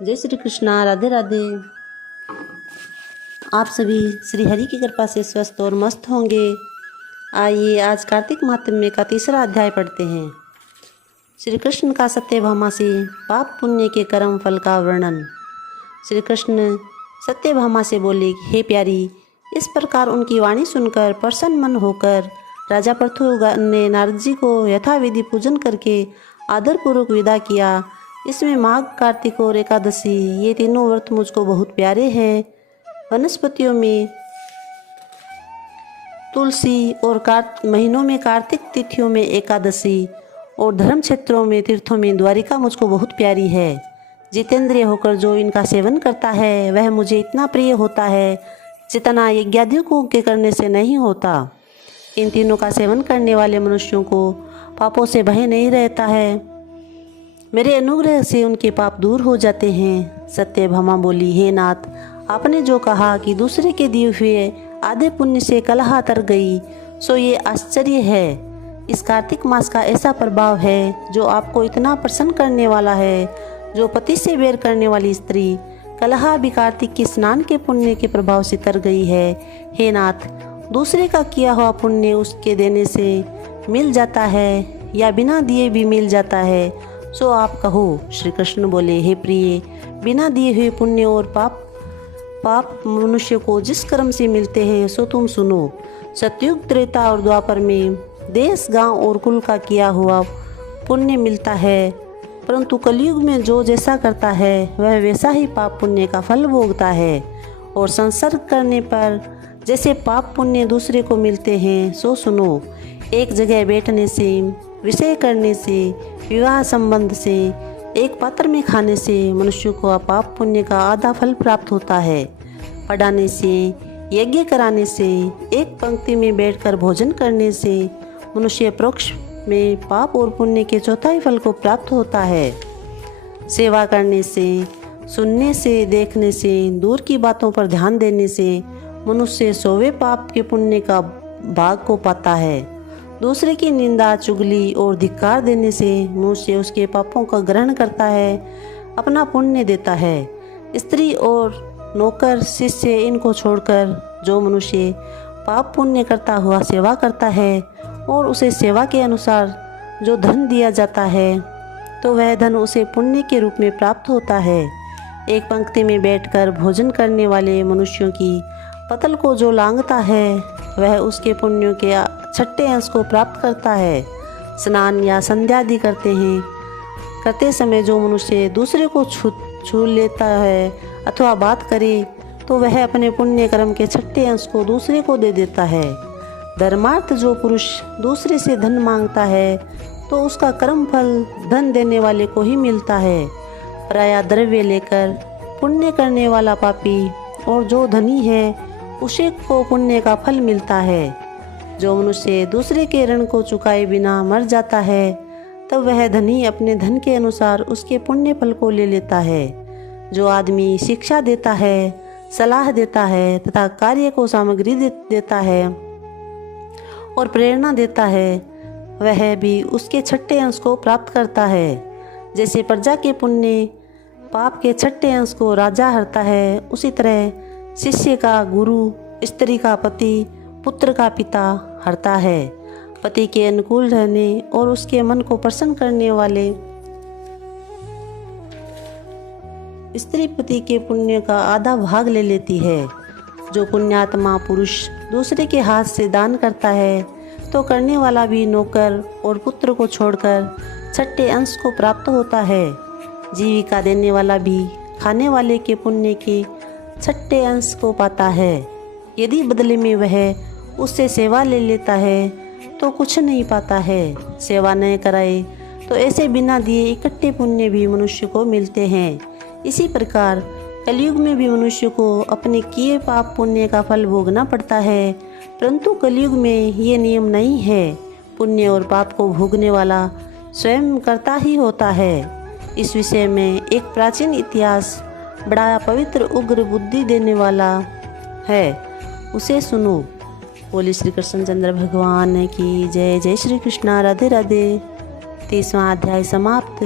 जय श्री कृष्णा। राधे राधे। आप सभी श्री हरि की कृपा से स्वस्थ और मस्त होंगे। आइए आज कार्तिक महात्म्य का तीसरा अध्याय पढ़ते हैं। श्री कृष्ण का सत्यभामा से पाप पुण्य के कर्म फल का वर्णन। श्री कृष्ण सत्यभामा से बोले, हे प्यारी, इस प्रकार उनकी वाणी सुनकर प्रसन्न मन होकर राजा पृथु ने नारद जी को यथाविधि पूजन करके आदरपूर्वक विदा किया। इसमें माघ, कार्तिक और एकादशी ये तीनों व्रत मुझको बहुत प्यारे हैं। वनस्पतियों में तुलसी और महीनों में कार्तिक, तिथियों में एकादशी और धर्म क्षेत्रों में तीर्थों में द्वारिका मुझको बहुत प्यारी है। जितेंद्रिय होकर जो इनका सेवन करता है वह मुझे इतना प्रिय होता है जितना यज्ञादियों के करने से नहीं होता। इन तीनों का सेवन करने वाले मनुष्यों को पापों से भय नहीं रहता है। मेरे अनुग्रह से उनके पाप दूर हो जाते हैं। सत्यभामा बोली, हे नाथ, आपने जो कहा कि दूसरे के दिए हुए आधे पुण्य से कलह तर गई, सो ये आश्चर्य है। इस कार्तिक मास का ऐसा प्रभाव है जो आपको इतना प्रसन्न करने वाला है। जो पति से बैर करने वाली स्त्री कलह भी कार्तिक के स्नान के पुण्य के प्रभाव से तर गई है। हे नाथ, दूसरे का किया हुआ पुण्य उसके देने से मिल जाता है या बिना दिए भी मिल जाता है, सो आप कहो। श्री कृष्ण बोले, हे प्रिय, बिना दिए हुए पुण्य और पाप मनुष्य को जिस कर्म से मिलते हैं सो तुम सुनो। सतयुग, त्रेता और द्वापर में देश, गांव और कुल का किया हुआ पुण्य मिलता है, परंतु कलयुग में जो जैसा करता है वह वैसा ही पाप पुण्य का फल भोगता है। और संसर्ग करने पर जैसे पाप पुण्य दूसरे को मिलते हैं सो सुनो। एक जगह बैठने से, विषय करने से, विवाह संबंध से, एक पात्र में खाने से मनुष्य को पाप पुण्य का आधा फल प्राप्त होता है। पढ़ाने से, यज्ञ कराने से, एक पंक्ति में बैठकर भोजन करने से मनुष्य परोक्ष में पाप और पुण्य के चौथाई फल को प्राप्त होता है। सेवा करने से, सुनने से, देखने से, दूर की बातों पर ध्यान देने से मनुष्य 100वें पाप के पुण्य का भाग को पाता है। दूसरे की निंदा, चुगली और धिक्कार देने से मनुष्य उसके पापों का ग्रहण करता है, अपना पुण्य देता है। स्त्री और नौकर, शिष्य इनको छोड़कर जो मनुष्य पाप पुण्य करता हुआ सेवा करता है और उसे सेवा के अनुसार जो धन दिया जाता है तो वह धन उसे पुण्य के रूप में प्राप्त होता है। एक पंक्ति में बैठकर भोजन करने वाले मनुष्यों की पतल को जो लांघता है वह उसके पुण्यों के 6ठे अंश को प्राप्त करता है। स्नान या संध्या आदि करते समय जो मनुष्य दूसरे को छू लेता है अथवा बात करे तो वह अपने पुण्य कर्म के 6ठे अंश को दूसरे को दे देता है। धर्मार्थ जो पुरुष दूसरे से धन मांगता है तो उसका कर्म फल धन देने वाले को ही मिलता है। पराया द्रव्य लेकर पुण्य करने वाला पापी और जो धनी है उसे को पुण्य का फल मिलता है। जो मनुष्य दूसरे के ऋण को चुकाए बिना मर जाता है तब वह धनी अपने धन के अनुसार उसके पुण्य फल को ले लेता है। जो आदमी शिक्षा देता है, सलाह देता है तथा कार्य को सामग्री देता है और प्रेरणा देता है वह भी उसके 6ठे अंश को प्राप्त करता है। जैसे प्रजा के पुण्य पाप के 6ठे अंश को राजा हरता है, उसी तरह शिष्य का गुरु, स्त्री का पति, पुत्र का पिता हरता है। पति के अनुकूल रहने और उसके मन को प्रसन्न करने वाले स्त्री पति के पुण्य का आधा भाग ले लेती है। जो पुण्यात्मा पुरुष दूसरे के हाथ से दान करता है तो करने वाला भी नौकर और पुत्र को छोड़कर 6ठे अंश को प्राप्त होता है। जीविका देने वाला भी खाने वाले के पुण्य के 6ठे अंश को पाता है। यदि बदले में वह उससे सेवा ले लेता है तो कुछ नहीं पाता है। सेवा न कराए तो ऐसे बिना दिए इकट्ठे पुण्य भी मनुष्य को मिलते हैं। इसी प्रकार कलयुग में भी मनुष्य को अपने किए पाप पुण्य का फल भोगना पड़ता है, परंतु कलयुग में ये नियम नहीं है। पुण्य और पाप को भोगने वाला स्वयं करता ही होता है। इस विषय में एक प्राचीन इतिहास बड़ा पवित्र उग्र बुद्धि देने वाला है, उसे सुनो। बोले श्री कृष्ण चंद्र भगवान की जय। जय श्री कृष्णा। राधे राधे। 30वां अध्याय समाप्त।